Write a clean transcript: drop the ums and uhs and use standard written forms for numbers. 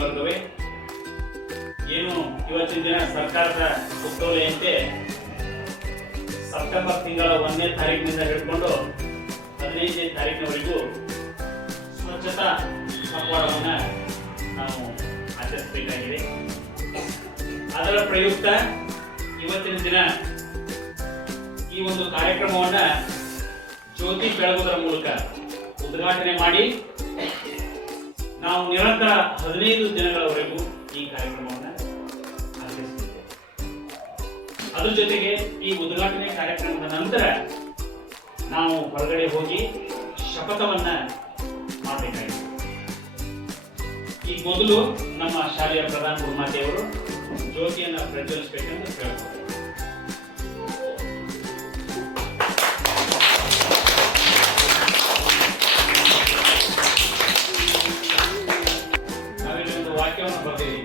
ವರ್ಗವೇ, ಏನು ಇವತ್ತಿನ ದಿನ ಸರ್ಕಾರದ ಉತ್ತರ್ವೆಯಂತೆ ಸೆಪ್ಟೆಂಬರ್ ತಿಂಗಳ 1ನೇ ತಾರೀಕಿನಿಂದ ಹಿಡ್ಕೊಂಡು 15ನೇ ತಾರೀಕಿನವರೆಗೂ ಸ್ವಚ್ಛತಾ ಪಖವಾಡವನ್ನು ನಾವು ಆಚರಿಸಬೇಕಾಗಿದೆ. ಅದರ ಪ್ರಯುಕ್ತ ಇವತ್ತಿನ ದಿನ ಈ ಒಂದು ಕಾರ್ಯಕ್ರಮವನ್ನು ಜ್ಯೋತಿ ಬೆಳಗುವುದರ ಮೂಲಕ ಉದ್ಘಾಟನೆ ಮಾಡಿ ನಾವು ನಿರಂತರ 15 ದಿನಗಳವರೆಗೂ ಈ ಕಾರ್ಯಕ್ರಮವನ್ನು ಆಚರಿಸುತ್ತೇವೆ. ಅದ್ರ ಜೊತೆಗೆ ಈ ಉದ್ಘಾಟನೆ ಕಾರ್ಯಕ್ರಮದ ನಂತರ ನಾವು ಹೊರಗಡೆ ಹೋಗಿ ಶಪಥವನ್ನ ಮಾಡಬೇಕಾಗಿದೆ. ಈ ಮೊದಲು ನಮ್ಮ ಶಾಲೆಯ ಪ್ರಧಾನ ಗುರುಮಾತೆಯವರು ಜ್ಯೋತಿಯನ್ನು ಪ್ರಜ್ವಲಿಸಬೇಕೆಂದು ಕೇಳ್ತಾರೆ. ನಾವಿಲ್ಲಿ ಒಂದು ವಾಕ್ಯವನ್ನು ಬರ್ತೀವಿ.